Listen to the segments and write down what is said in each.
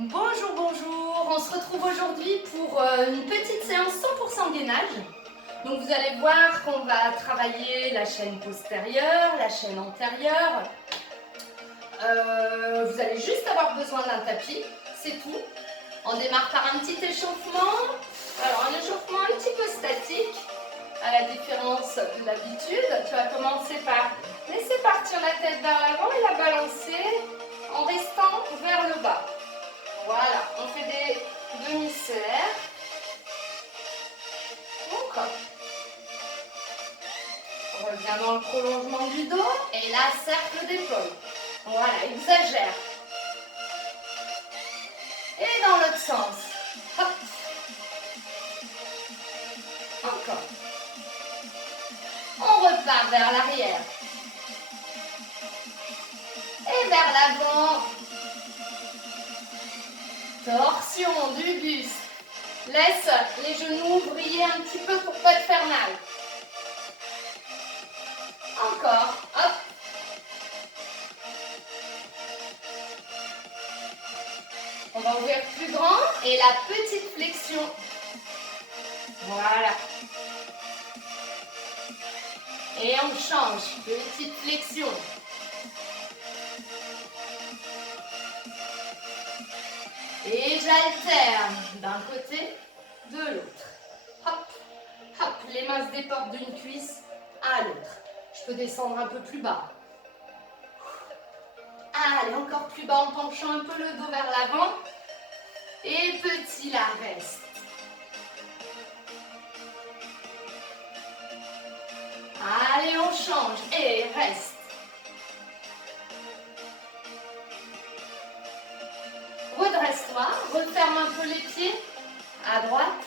Bonjour, bonjour. On se retrouve aujourd'hui pour une petite séance 100% gainage. Donc vous allez voir qu'on va travailler la chaîne postérieure, la chaîne antérieure. Vous allez juste avoir besoin d'un tapis, c'est tout. On démarre par un petit échauffement. Alors un échauffement un petit peu statique, à la différence de l'habitude. Tu vas commencer par laisser partir la tête vers l'avant et la balancer en restant vers le bas. Voilà, on fait des demi-cercles. Encore. On revient dans le prolongement du dos et là, cercle d'épaule. Voilà, exagère. Et dans l'autre sens. Hop. Encore. On repart vers l'arrière. Et vers l'avant. Torsion du buste. Laisse les genoux briller un petit peu pour ne pas te faire mal. Encore. Hop. On va ouvrir plus grand et la petite flexion. Voilà. Et on change. Petite flexion. Et j'alterne d'un côté, de l'autre. Hop, hop, les mains se déportent d'une cuisse à l'autre. Je peux descendre un peu plus bas. Allez, encore plus bas en penchant un peu le dos vers l'avant. Et petit là, reste. Allez, on change et reste. Redresse-toi, referme un peu les pieds. À droite,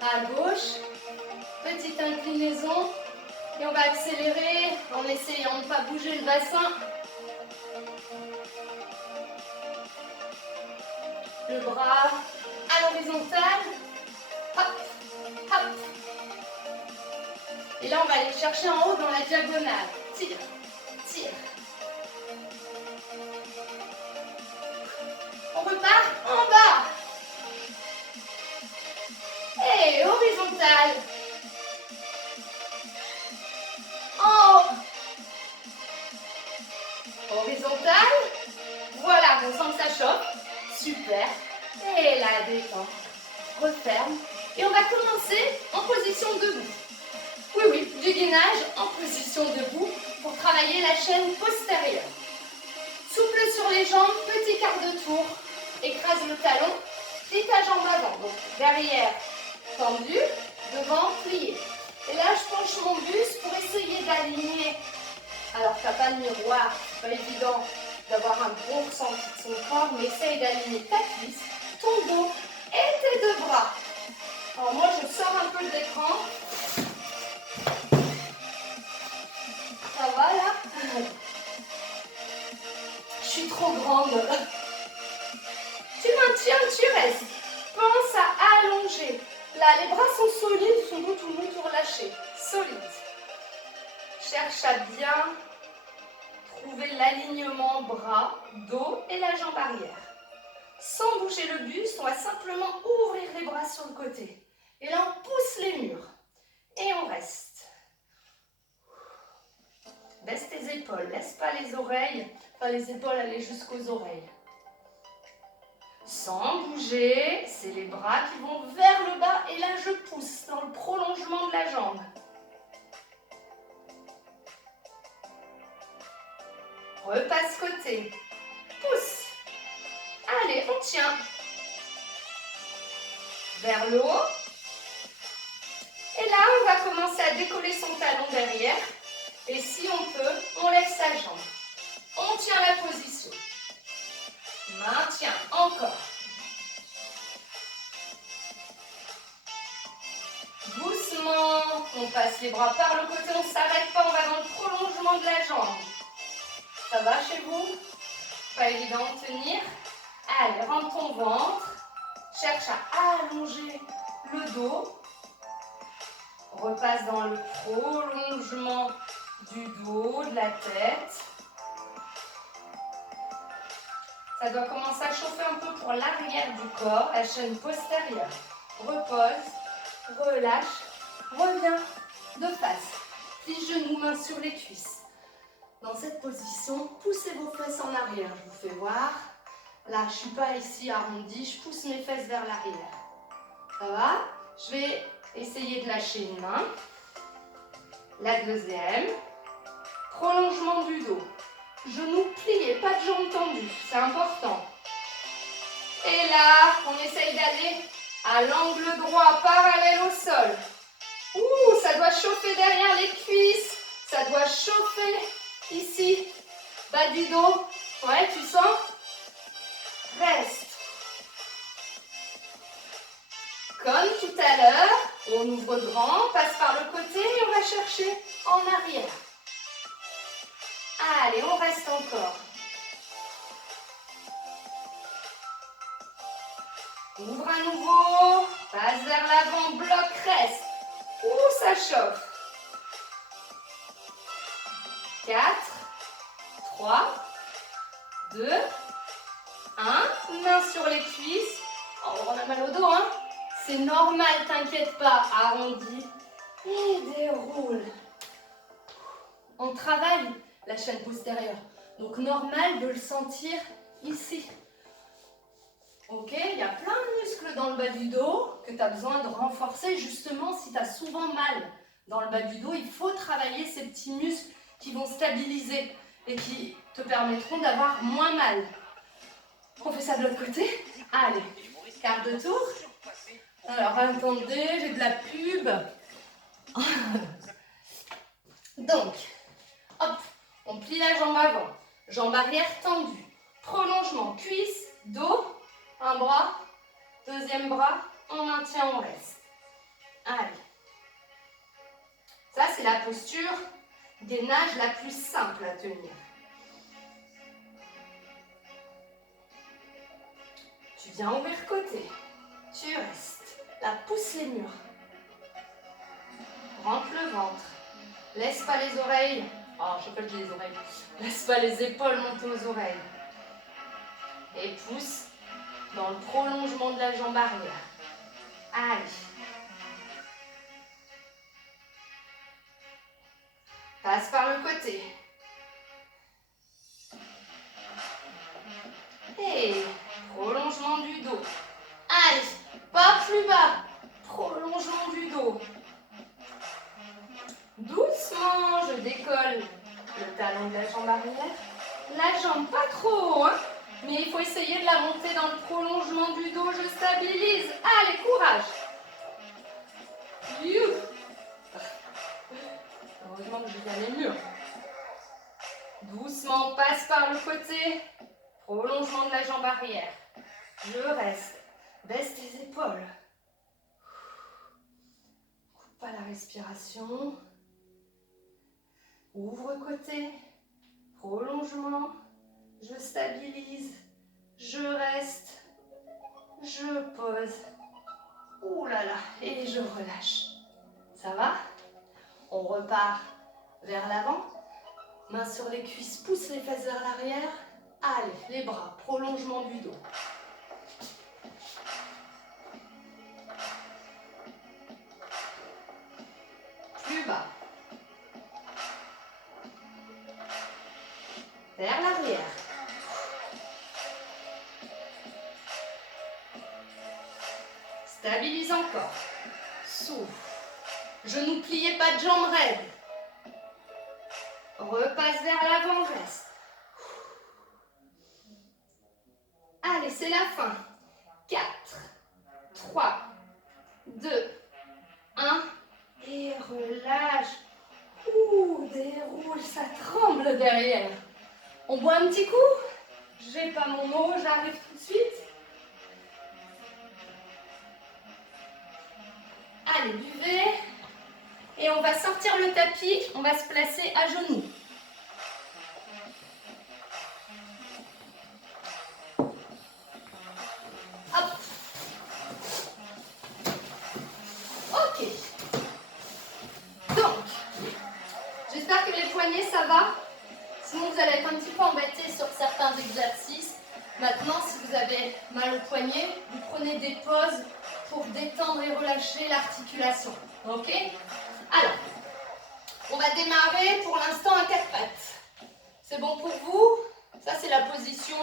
à gauche. Petite inclinaison. Et on va accélérer en essayant de ne pas bouger le bassin. Le bras à l'horizontale. Hop, hop. Et là, on va aller chercher en haut dans la diagonale. Tire, tire. On repart en bas. Et horizontale. En haut. Horizontale. Voilà, on sent que ça chauffe. Super. Et la détente. Referme. Et on va commencer en position debout. Oui, oui, du gainage en position debout pour travailler la chaîne postérieure. Souple sur les jambes, petit quart de tour. Écrase le talon, plie ta jambe avant. Donc derrière tendu, devant plié. Et là, je penche mon buste pour essayer d'aligner. Alors, tu n'as pas de miroir, c'est pas évident d'avoir un bon ressenti de son corps, mais essaye d'aligner ta cuisse, ton dos et tes deux bras. Alors moi, je sors un peu de l'écran. Ça va là? Je suis trop grande. Tu maintiens, tu restes. Pense à allonger. Là, les bras sont solides, son dos tout le monde relâché. Solide. Cherche à bien trouver l'alignement bras, dos et la jambe arrière. Sans bouger le buste, on va simplement ouvrir les bras sur le côté. Et là, on pousse les murs. Et on reste. Baisse tes épaules, laisse pas les oreilles, les épaules aller jusqu'aux oreilles. Sans bouger, c'est les bras qui vont vers le bas et là je pousse dans le prolongement de la jambe. Repasse côté. Pousse. Allez, on tient. Vers le haut. Et là, on va commencer à décoller son talon derrière. Et si on peut, on lève sa jambe. On tient la position. Maintien, encore. Doucement, on passe les bras par le côté, on ne s'arrête pas, on va dans le prolongement de la jambe. Ça va chez vous? Pas évident de tenir. Allez, rentre ton ventre. Cherche à allonger le dos. Repasse dans le prolongement du dos, de la tête. Ça doit commencer à chauffer un peu pour l'arrière du corps, la chaîne postérieure. Repose, relâche, reviens de face. Plie genoux, mains sur les cuisses. Dans cette position, poussez vos fesses en arrière. Je vous fais voir. Là, je ne suis pas ici arrondie, je pousse mes fesses vers l'arrière. Ça va? Je vais essayer de lâcher une main. La deuxième. Prolongement du dos. Genoux pliés, pas de jambes tendues, c'est important. Et là, on essaye d'aller à l'angle droit, parallèle au sol. Ouh, ça doit chauffer derrière les cuisses. Ça doit chauffer ici, bas du dos. Ouais, tu sens? Reste. Comme tout à l'heure, on ouvre grand, passe par le côté et on va chercher en arrière. Allez, on reste encore. Ouvre à nouveau, passe vers l'avant, bloc, reste. Ouh, ça chauffe. 4, 3, 2, 1. Main sur les cuisses. Oh, on a mal au dos, hein? C'est normal, t'inquiète pas. Arrondis et déroule. On travaille la chaîne postérieure. Donc, normal de le sentir ici. Ok, il y a plein de muscles dans le bas du dos que tu as besoin de renforcer. Justement, si tu as souvent mal dans le bas du dos, il faut travailler ces petits muscles qui vont stabiliser et qui te permettront d'avoir moins mal. On fait ça de l'autre côté. Allez, quart de tour. Alors, attendez, j'ai de la pub. Donc, hop, on plie la jambe avant. Jambe arrière tendue. Prolongement, cuisse, dos. Un bras, deuxième bras, on maintient, on reste. Allez. Ça, c'est la posture des nages la plus simple à tenir. Tu viens ouvrir côté. Tu restes. Là, pousse les murs. Rentre le ventre. Laisse pas les oreilles. Oh, je sais pas que les oreilles. Laisse pas les épaules monter aux oreilles. Et pousse dans le prolongement de la jambe arrière. Allez. Passe par le côté. Et prolongement du dos. Allez, pas plus bas. Prolongement du dos. Doucement, je décolle le talon de la jambe arrière. La jambe pas trop haut, hein, mais il faut essayer de la monter dans le prolongement du dos. Je stabilise. Allez, courage. Heureusement que j'ai bien les murs. Doucement, passe par le côté. Prolongement de la jambe arrière. Je reste. Baisse tes épaules. Coupe pas la respiration. Ouvre côté. Prolongement. Je stabilise. Je reste. Je pose. Ouh là là. Et je relâche. Ça va? On repart vers l'avant. Main sur les cuisses, pousse les fesses vers l'arrière. Allez, les bras, prolongement du dos. Plus bas. Vers l'arrière. Stabilise encore. Souffle. Genoux pliés, pas de jambes raides. Repasse vers l'avant, reste. Allez, c'est la fin. 4, 3, 2, 1. Et relâche. Ouh, déroule, ça tremble derrière. On boit un petit coup? J'ai pas mon mot, j'arrive tout de suite. Allez, buvez. Et on va sortir le tapis, on va se placer à genoux. Hop. Ok. Donc, j'espère que les poignets, ça va. Sinon, vous allez être un petit peu embêtés sur certains exercices. Maintenant, si vous avez mal au poignet, vous prenez des pauses pour détendre et relâcher l'articulation. Ok? Alors, on va démarrer pour l'instant à 4 pattes. C'est bon pour vous? Ça, c'est la position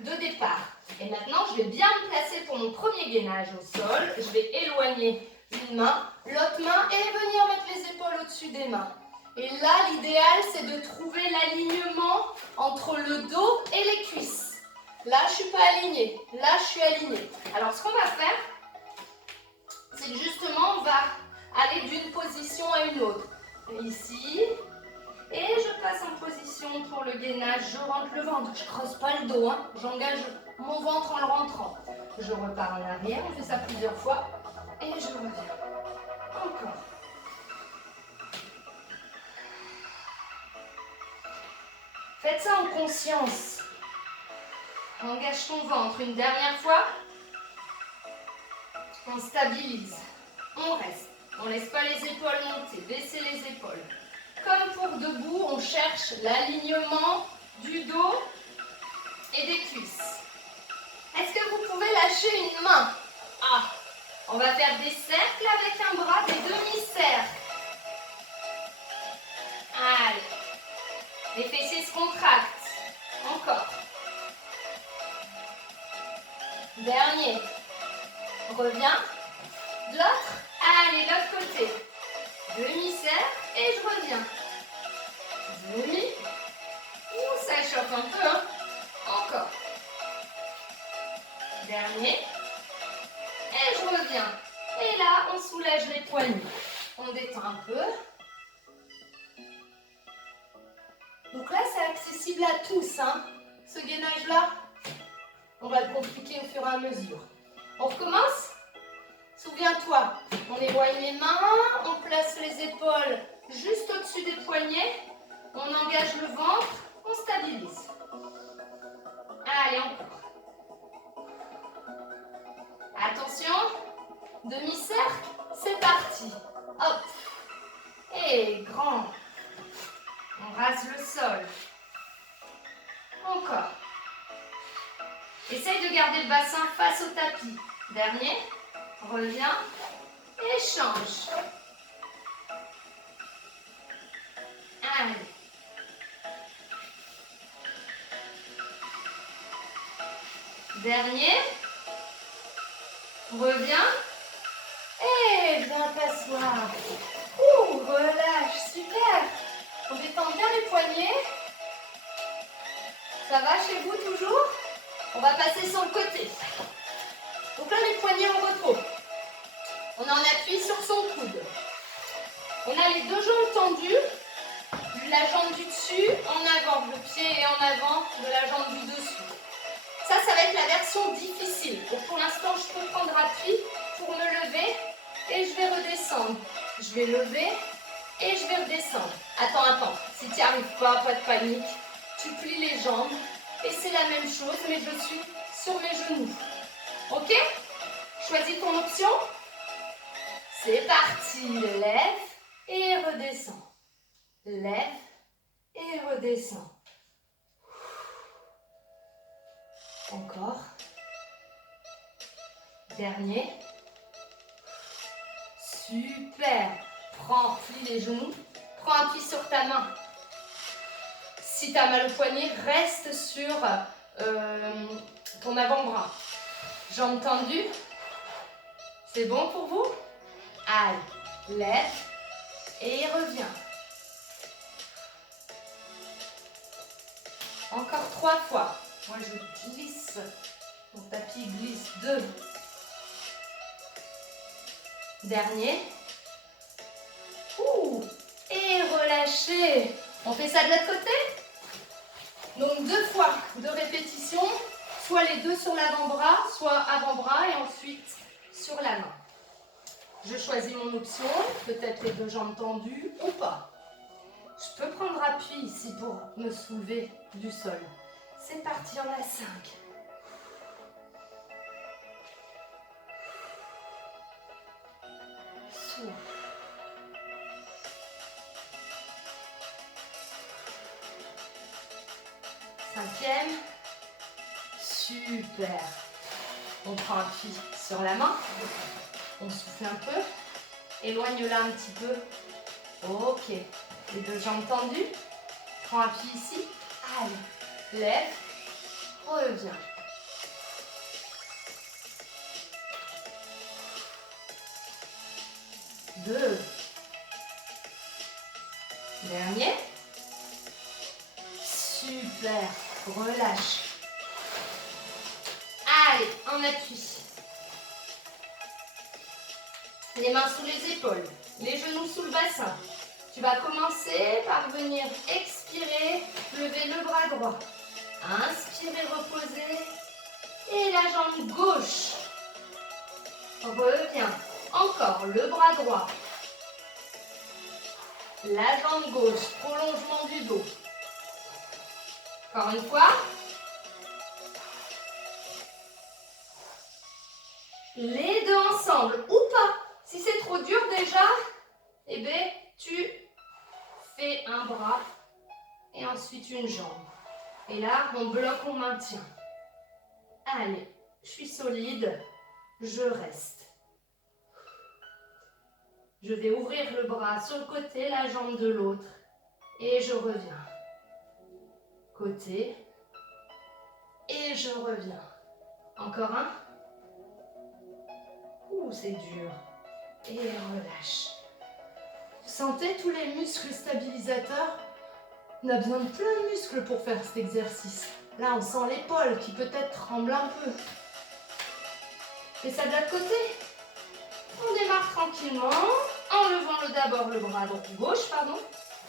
de départ. Et maintenant, je vais bien me placer pour mon premier gainage au sol. Je vais éloigner une main, l'autre main et venir mettre les épaules au-dessus des mains. Et là, l'idéal, c'est de trouver l'alignement entre le dos et les cuisses. Là, je ne suis pas alignée. Là, je suis alignée. Alors, ce qu'on va faire, c'est que justement, on va aller d'une position à une autre. Ici, et je passe en position pour le gainage. Je rentre le ventre. Je ne creuse pas le dos. Hein. J'engage mon ventre en le rentrant. Je repars en arrière. On fait ça plusieurs fois. Et je reviens. Encore. Faites ça en conscience. Engage ton ventre une dernière fois. On stabilise. On reste. On ne laisse pas les épaules monter. Baissez les épaules. Comme pour debout, on cherche l'alignement du dos et des cuisses. Est-ce que vous pouvez lâcher une main? Ah, on va faire des cercles avec un bras, des demi-cercles. Allez. Les fessiers se contractent. Encore. Dernier. Reviens. De l'autre. Allez, l'autre côté. Demi-cercle et je reviens. Demi. Ouh, ça chauffe un peu. Hein. Encore. Dernier. Et je reviens. Et là, on soulage les poignets. On détend un peu. Donc là, c'est accessible à tous, hein, ce gainage-là. On va le compliquer au fur et à mesure. On recommence? Souviens-toi, on éloigne les mains, on place les épaules juste au-dessus des poignets, on engage le ventre, on stabilise. Allez, encore. Attention, demi-cercle, c'est parti. Hop. Et grand. On rase le sol. Encore. Essaye de garder le bassin face au tapis. Dernier. Reviens. Et change. Allez. Dernier. Reviens. Et viens t'asseoir. Ouh, relâche. Super. On détend bien les poignets. Ça va chez vous toujours? On va passer sur le côté. Donc là, les poignets en repos. On en appuie sur son coude. On a les deux jambes tendues. La jambe du dessus en avant. Le pied est en avant de la jambe du dessous. Ça va être la version difficile. Donc pour l'instant, je peux prendre appui pour me lever et je vais redescendre. Je vais lever et je vais redescendre. Attends. Si tu n'y arrives pas de panique. Tu plies les jambes et c'est la même chose, mais je suis sur mes genoux. Ok? Choisis ton option. C'est parti. Lève et redescends. Lève et redescends. Encore. Dernier. Super. Plie les genoux. Prends appui sur ta main. Si tu as mal au poignet, reste sur ton avant-bras. Jambes tendues. C'est bon pour vous? Allez, lève et reviens. Encore 3 fois. Moi, je glisse. Mon tapis glisse. 2. Dernier. Ouh. Et relâchez. On fait ça de l'autre côté? Donc 2 fois, 2 répétitions. Soit les deux sur l'avant-bras, soit avant-bras et ensuite sur la main. Je choisis mon option. Peut-être les deux jambes tendues ou pas. Je peux prendre appui ici pour me soulever du sol. C'est parti, on a 5. Souffle. 5e. Super. On prend appui sur la main. On souffle un peu. Éloigne-la un petit peu. Ok. Les deux jambes tendues. Prends appui ici. Allez. Lève. Reviens. Deux. Dernier. Super. Relâche. Allez, en appui. Les mains sous les épaules, les genoux sous le bassin. Tu vas commencer par venir expirer, lever le bras droit. Inspirer, reposer. Et la jambe gauche. Reviens. Encore le bras droit. La jambe gauche, prolongement du dos. Encore une fois. Les deux ensemble ou pas. Si c'est trop dur déjà, eh bien, tu fais un bras et ensuite une jambe. Et là, on bloque, on maintient. Allez, je suis solide, je reste. Je vais ouvrir le bras sur le côté, la jambe de l'autre. Et je reviens. Côté. Et je reviens. Encore un. Ouh, c'est dur. Et relâche. Vous sentez tous les muscles stabilisateurs? On a besoin de plein de muscles pour faire cet exercice. Là, on sent l'épaule qui peut-être tremble un peu. Et ça de l'autre côté. On démarre tranquillement en levant d'abord le bras gauche, pardon,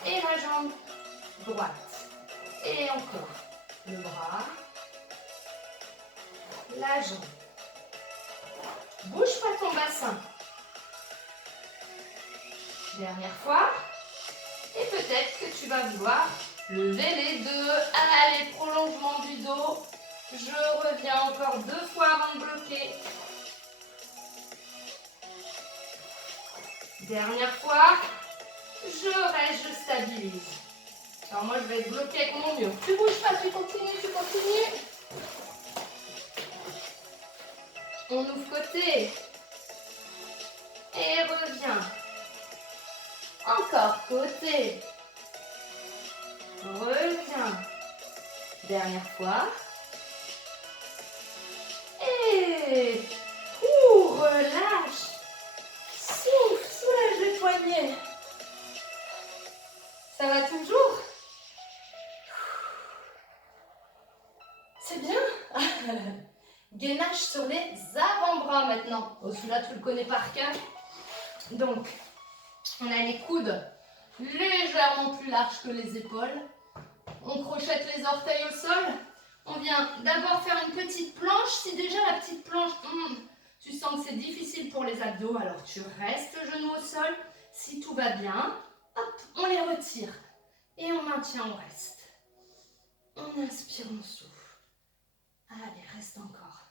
et la jambe droite. Et encore le bras, la jambe. Bouge pas ton bassin. Dernière fois. Et peut-être que tu vas vouloir lever les deux. Allez, prolongement du dos. Je reviens encore 2 fois avant de bloquer. Dernière fois. Je reste, je stabilise. Alors moi, je vais être bloquée avec mon mur. Tu bouges pas, tu continues, tu continues. On ouvre côté. Et reviens. Encore côté. Reviens. Dernière fois. Et relâche. Souffle, soulage les poignets. Ça va toujours? C'est bien. Gainage sur les avant-bras maintenant. Oh, celui-là, tu le connais par cœur. Donc, on a les coudes légèrement plus larges que les épaules. On crochette les orteils au sol. On vient d'abord faire une petite planche. Si déjà la petite planche, tu sens que c'est difficile pour les abdos, alors tu restes le genou au sol. Si tout va bien, hop, on les retire. Et on maintient, on reste. On inspire, on souffle. Allez, reste encore.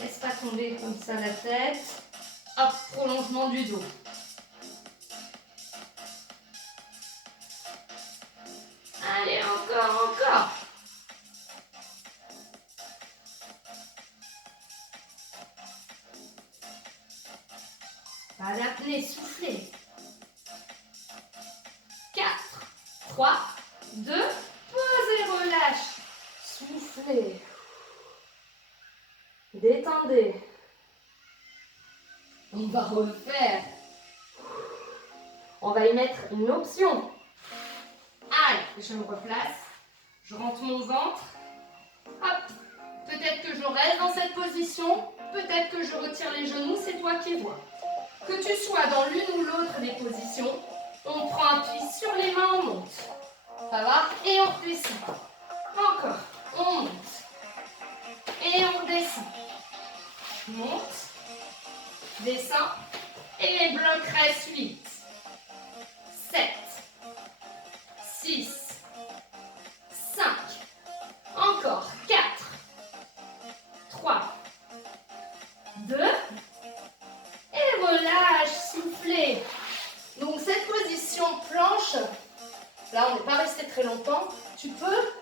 Laisse pas tomber comme ça la tête. Hop, prolongement du dos. Allez, encore, encore. Pas d'apnée, soufflez. 4, 3, 2, posez, relâche. Soufflez. Détendez. On va refaire. On va y mettre une option. Allez, je me replace. Je rentre mon ventre. Hop. Peut-être que je reste dans cette position. Peut-être que je retire les genoux. C'est toi qui vois. Que tu sois dans l'une ou l'autre des positions, on prend appui sur les mains, on monte. Ça va? Et on redescend. Encore. On monte. Et on redescend. Monte. Descend. Et les blocs restent 8. 7. 6. 5. Encore. 4. 3. 2. Et relâche, soufflez. Donc cette position planche, là on n'est pas rester très longtemps, tu peux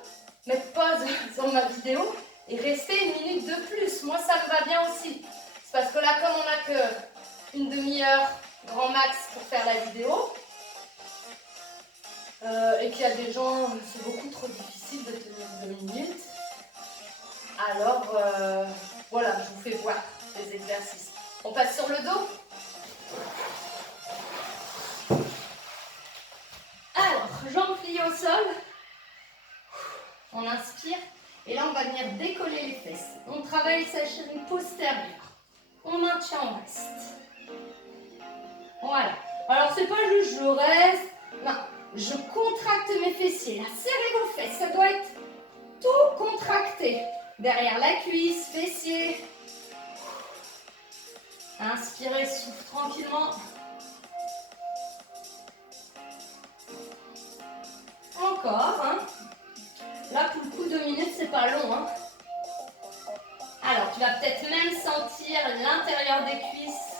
mettre pause sur ma vidéo et rester 1 minute de plus. Moi, ça me va bien aussi. C'est parce que là, comme on n'a que une demi-heure grand max pour faire la vidéo, et qu'il y a des gens, c'est beaucoup trop difficile de tenir 2 minutes. Alors, voilà, je vous fais voir les exercices. On passe sur le dos. Alors, jambes pliées au sol. On inspire. Et là, on va venir décoller les fesses. On travaille sa cheville postérieure. On maintient, on reste. Voilà. Alors, c'est pas juste je reste. Non, je contracte mes fessiers. Là, serrez vos fesses. Ça doit être tout contracté. Derrière la cuisse, fessier. Inspirez, souffle tranquillement. Encore, hein. Là, pour le coup, 2 minutes, c'est pas long, hein. Alors, tu vas peut-être même sentir l'intérieur des cuisses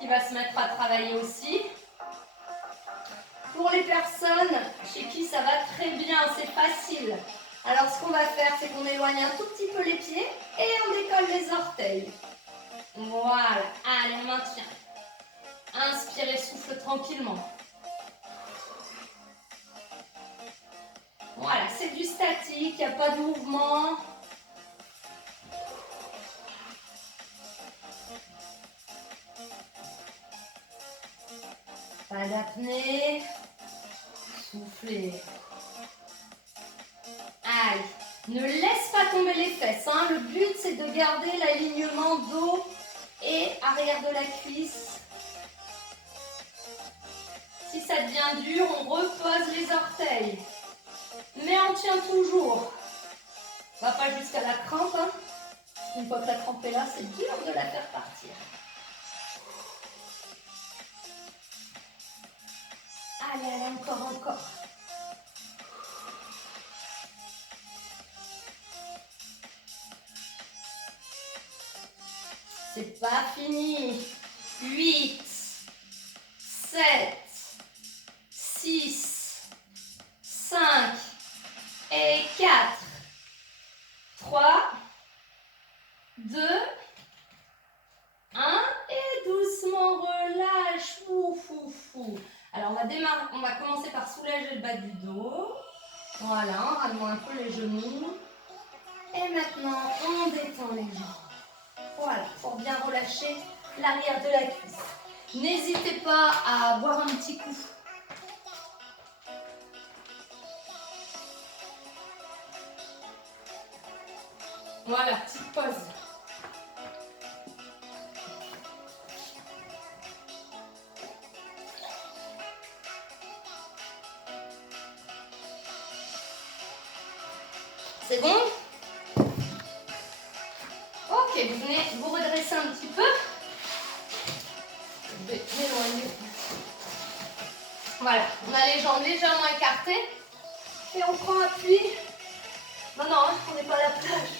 qui va se mettre à travailler aussi. Pour les personnes chez qui ça va très bien, c'est facile. Alors, ce qu'on va faire, c'est qu'on éloigne un tout petit peu les pieds et on décolle les orteils. Voilà. Allez, on maintient. Inspirez, souffle tranquillement. Voilà, c'est du statique, il n'y a pas de mouvement. Pas d'apnée. Soufflez. Allez, ne laisse pas tomber les fesses, hein. Le but, c'est de garder l'alignement dos et arrière de la cuisse. Si ça devient dur, on repose les orteils. Mais on tient toujours. On va pas jusqu'à la crampe, hein. Une fois que la crampe est là, c'est dur de la faire partir. Allez, allez, encore. C'est pas fini. 8, 7, 6, 5 et 4, 3, 2, 1 et doucement relâche. Fou. Alors on va commencer par soulager le bas du dos. Voilà, on ramenons un peu les genoux. Et maintenant, on détend les jambes. Voilà, pour bien relâcher l'arrière de la cuisse. N'hésitez pas à boire un petit coup. Voilà, petite pause. C'est bon? Ok, vous venez vous redresser un petit peu. Je vais m'éloigner. Voilà, on a les jambes légèrement écartées. Et on prend appui. Non, on n'est pas à la plage.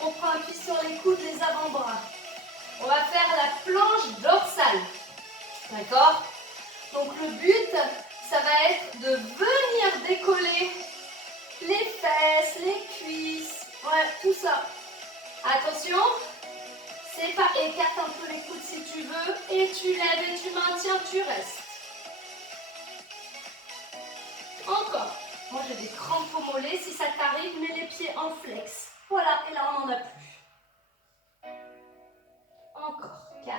On prend appui sur les coudes, les avant-bras. On va faire la planche dorsale. D'accord? Donc le but, ça va être de venir décoller les fesses, les cuisses, ouais, tout ça. Attention, c'est pas, écarte un peu les coudes si tu veux, et tu lèves et tu maintiens, tu restes. Encore. Moi j'ai des crampes au mollet, si ça t'arrive, mets les pieds en flex. Voilà, et là on n'en a plus. Encore. 4,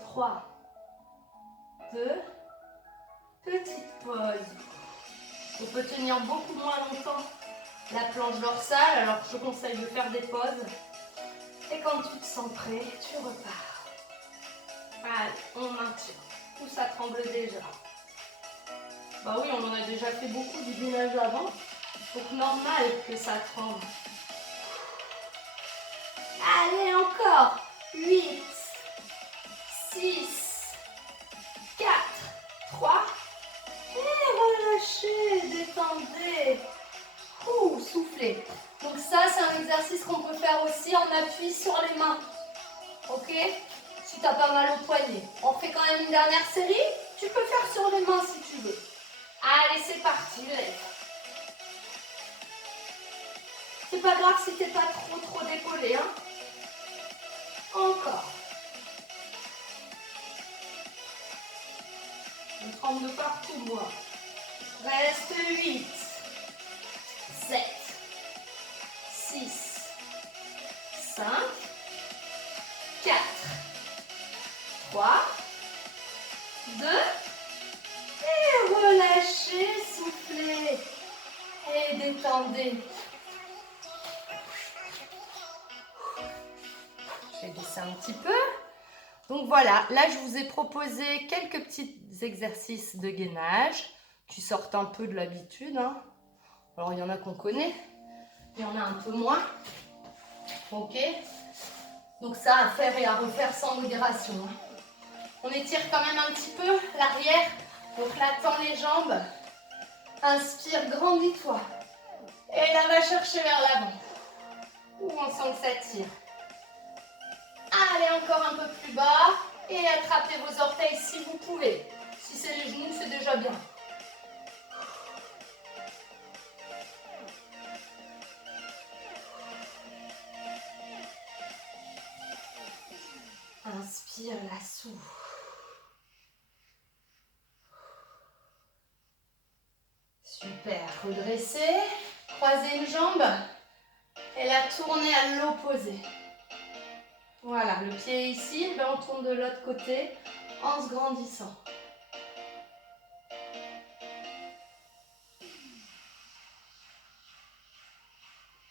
3, 2, petite pause. On peut tenir beaucoup moins longtemps la planche dorsale, alors je te conseille de faire des pauses. Et quand tu te sens prêt, tu repars. Allez, on maintient. Tout ça tremble déjà. Bah oui, on en a déjà fait beaucoup du gainage avant. Donc normal que ça tremble. Allez, encore. 8, 6, 4, 3. Et relâchez, détendez. Soufflez. Donc ça, c'est un exercice qu'on peut faire aussi en appui sur les mains. Ok? Si tu as pas mal au poignet. On fait quand même une dernière série. Tu peux faire sur les mains si tu veux. Allez, c'est parti, lève. C'est pas grave si t'es pas trop décollé, hein. Encore. Je tremble de partout, moi. Reste 8, 7, 6, 5, 4, 3, 2, et relâchez, soufflez et détendez. Je vais baisser un petit peu. Donc voilà, là je vous ai proposé quelques petits exercices de gainage qui sortent un peu de l'habitude, hein. Alors il y en a qu'on connaît, il y en a un peu moins. Ok, donc ça à faire et à refaire sans modération, hein. On étire quand même un petit peu l'arrière, donc là tends les jambes, inspire, grandis-toi. Et là va chercher vers l'avant, où on sent que ça tire. Allez, encore un peu plus bas et attrapez vos orteils si vous pouvez. Si c'est les genoux, c'est déjà bien. Inspire, la souffle. Super, redressez, croisez une jambe et la tournez à l'opposé. Voilà, le pied est ici, ben on tourne de l'autre côté en se grandissant.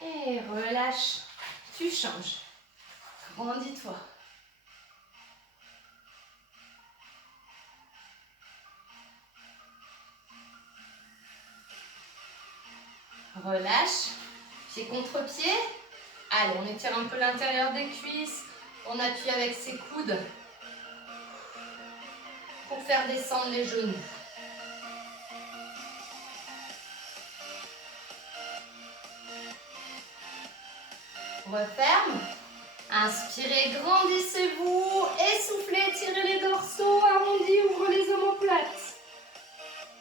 Et relâche, tu changes. Grandis-toi. Relâche, pied contre pied. Allez, on étire un peu l'intérieur des cuisses. On appuie avec ses coudes pour faire descendre les genoux. Referme. Inspirez, grandissez-vous. Essoufflez, tirez les dorsaux, arrondis, ouvrez les omoplates.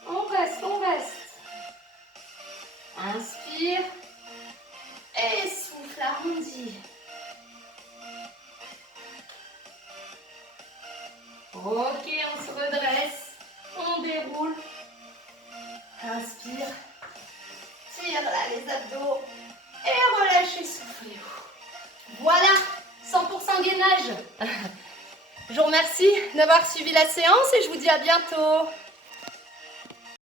On reste, on reste. Inspire. Essouffle, arrondis. Ok, on se redresse. On déroule. Inspire. Tire là les abdos. Et relâchez, soufflez. Voilà, 100% gainage. Je vous remercie d'avoir suivi la séance et je vous dis à bientôt.